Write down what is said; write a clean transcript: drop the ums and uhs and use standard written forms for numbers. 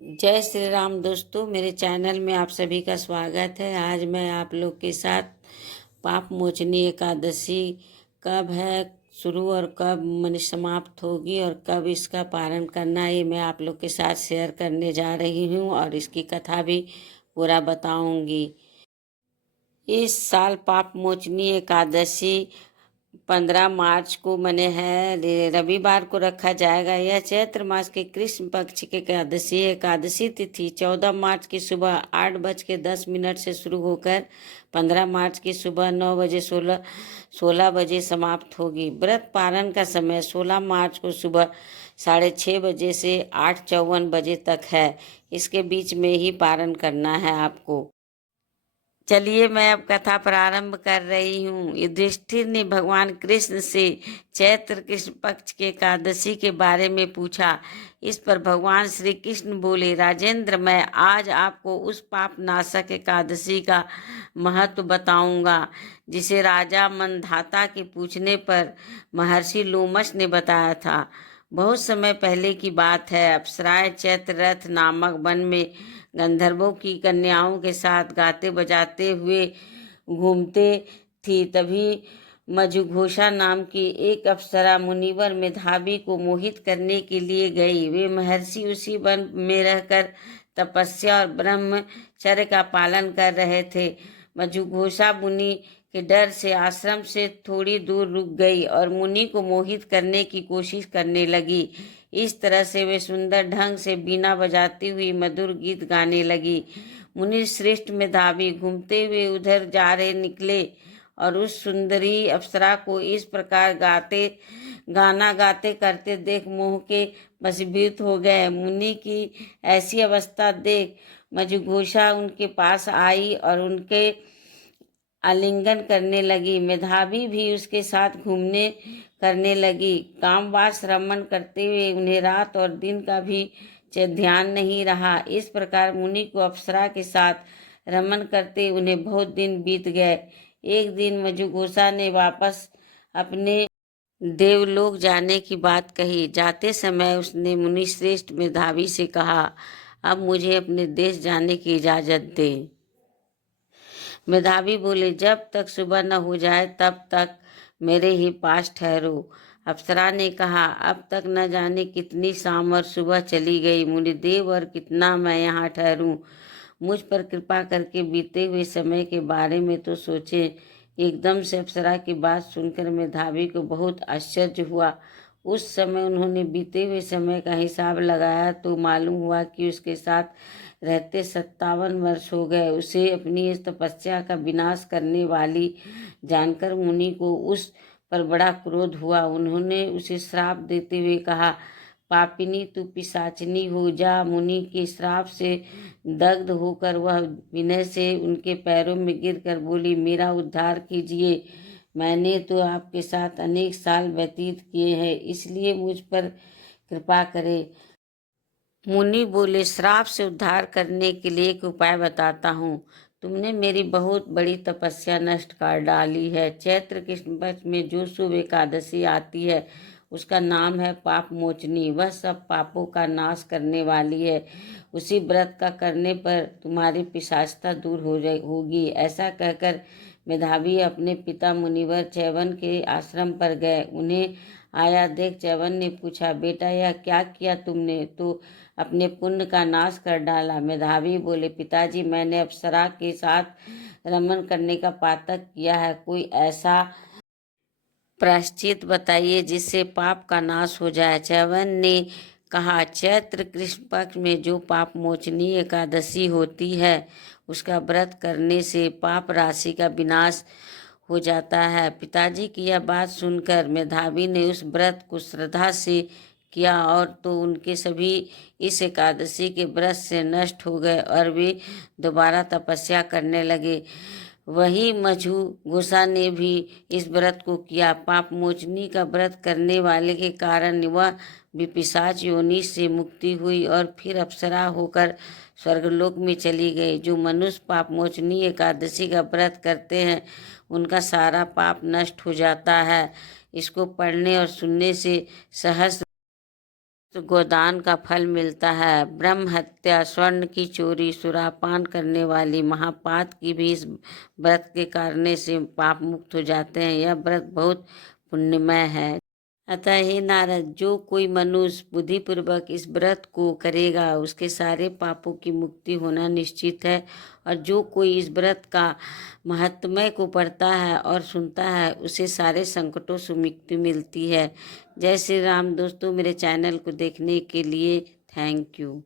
जय श्री राम दोस्तों, मेरे चैनल में आप सभी का स्वागत है। आज मैं आप लोग के साथ पाप मोचनी एकादशी कब है शुरू और कब मन समाप्त होगी और कब इसका पारण करना है, ये मैं आप लोग के साथ शेयर करने जा रही हूँ और इसकी कथा भी पूरा बताऊंगी। इस साल पाप मोचनी एकादशी 15 मार्च को मने है, रविवार को रखा जाएगा। यह चैत्र मास के कृष्ण पक्ष की एकादशी तिथि 14 मार्च की सुबह 8:10 से शुरू होकर 15 मार्च की सुबह 9 बजे 16 बजे समाप्त होगी। व्रत पारण का समय 16 मार्च को सुबह 6:30 से 8:54 तक है। इसके बीच में ही पारण करना है आपको। चलिए मैं अब कथा प्रारंभ कर रही हूँ। युधिष्ठिर ने भगवान कृष्ण से चैत्र कृष्ण पक्ष के एकादशी के बारे में पूछा। इस पर भगवान श्री कृष्ण बोले, राजेंद्र, मैं आज आपको उस पाप नाशक एकादशी का महत्व बताऊंगा जिसे राजा मंधाता के पूछने पर महर्षि लोमश ने बताया था। बहुत समय पहले की बात है। अप्सराएं चैत्र रथ नामक वन में गंधर्वों की कन्याओं के साथ गाते बजाते हुए घूमते थी। तभी मधुघोषा नाम की एक अप्सरा मुनिवर मेधावी को मोहित करने के लिए गई। वे महर्षि उसी वन में रहकर तपस्या और ब्रह्मचर्य का पालन कर रहे थे। मधुघोषा मुनि के डर से आश्रम से थोड़ी दूर रुक गई और मुनि को मोहित करने की कोशिश करने लगी। इस तरह से वे सुंदर ढंग से बीना बजाती हुई मधुर गीत गाने लगी। मुनि श्रेष्ठ मेधावी घूमते हुए उधर जा रहे निकले और उस सुंदरी अप्सरा को इस प्रकार गाना गाते करते देख मोह के वशीभूत हो गए। मुनि की ऐसी अवस्था देख मधुघोषा उनके पास आई और उनके आलिंगन करने लगी। मेधावी भी उसके साथ घूमने करने लगी। कामवास रमण करते हुए उन्हें रात और दिन का भी ध्यान नहीं रहा। इस प्रकार मुनि को अप्सरा के साथ रमण करते उन्हें बहुत दिन बीत गए। एक दिन मधुघोषा ने वापस अपने देवलोक जाने की बात कही। जाते समय उसने मुनि श्रेष्ठ मेधावी से कहा, अब मुझे अपने देश जाने की इजाजत दे। मेधावी बोले, जब तक सुबह न हो जाए तब तक मेरे ही पास ठहरो। अप्सरा ने कहा, अब तक न जाने कितनी शाम और सुबह चली गई मुनिदेव, और कितना मैं यहाँ ठहरूं। मुझ पर कृपा करके बीते हुए समय के बारे में तो सोचे। एकदम से अप्सरा की बात सुनकर मेधावी को बहुत आश्चर्य हुआ। उस समय उन्होंने बीते हुए समय का हिसाब लगाया तो मालूम हुआ कि उसके साथ रहते 57 वर्ष हो गए। उसे अपनी इस तपस्या का विनाश करने वाली जानकर मुनि को उस पर बड़ा क्रोध हुआ। उन्होंने उसे श्राप देते हुए कहा, पापिनी, तू पिशाचिनी हो जा। मुनि के श्राप से दग्ध होकर वह विनय से उनके पैरों में गिरकर बोली, मेरा उद्धार कीजिए। मैंने तो आपके साथ अनेक साल व्यतीत किए हैं, इसलिए मुझ पर कृपा करें। मुनि बोले, श्राप से उद्धार करने के लिए एक उपाय बताता हूँ। तुमने मेरी बहुत बड़ी तपस्या नष्ट कर डाली है। चैत्र कृष्ण पक्ष में जो शुभ एकादशी आती है उसका नाम है पाप मोचनी। वह सब पापों का नाश करने वाली है। उसी व्रत का करने पर तुम्हारी पिशाचता दूर होगी। ऐसा कहकर मेधावी अपने पिता मुनिवर च्यवन के आश्रम पर गए। उन्हें आया देख च्यवन ने पूछा, बेटा, यह क्या किया तुमने? तो अपने पुण्य का नाश कर डाला। मेधावी बोले, पिताजी, मैंने अप्सरा के साथ रमन करने का पातक किया है। कोई ऐसा प्रायश्चित बताइए जिससे पाप का नाश हो जाए। च्यवन ने कहा, चैत्र कृष्ण पक्ष में जो पाप मोचनी एकादशी होती है उसका व्रत करने से पाप राशि का विनाश हो जाता है। पिताजी की यह बात सुनकर मेधावी ने उस व्रत को श्रद्धा से किया और तो उनके सभी इस एकादशी के व्रत से नष्ट हो गए और वे दोबारा तपस्या करने लगे। वही मधुघोषा ने भी इस व्रत को किया। पाप मोचनी का व्रत करने वाले के कारण वह पिशाच योनि से मुक्ति हुई और फिर अप्सरा होकर स्वर्गलोक में चली गई। जो मनुष्य पाप मोचनी एकादशी का व्रत करते हैं उनका सारा पाप नष्ट हो जाता है। इसको पढ़ने और सुनने से सहस्र तो गोदान का फल मिलता है। ब्रह्म हत्या, स्वर्ण की चोरी, सुरापान करने वाली महापात की भी इस व्रत के करने से पाप मुक्त हो जाते हैं। यह व्रत बहुत पुण्यमय है। अतः हे नारद, जो कोई मनुष्य बुद्धिपूर्वक इस व्रत को करेगा उसके सारे पापों की मुक्ति होना निश्चित है। और जो कोई इस व्रत का महात्म्य को पढ़ता है और सुनता है उसे सारे संकटों से मुक्ति मिलती है। जय श्री राम। दोस्तों, मेरे चैनल को देखने के लिए थैंक यू।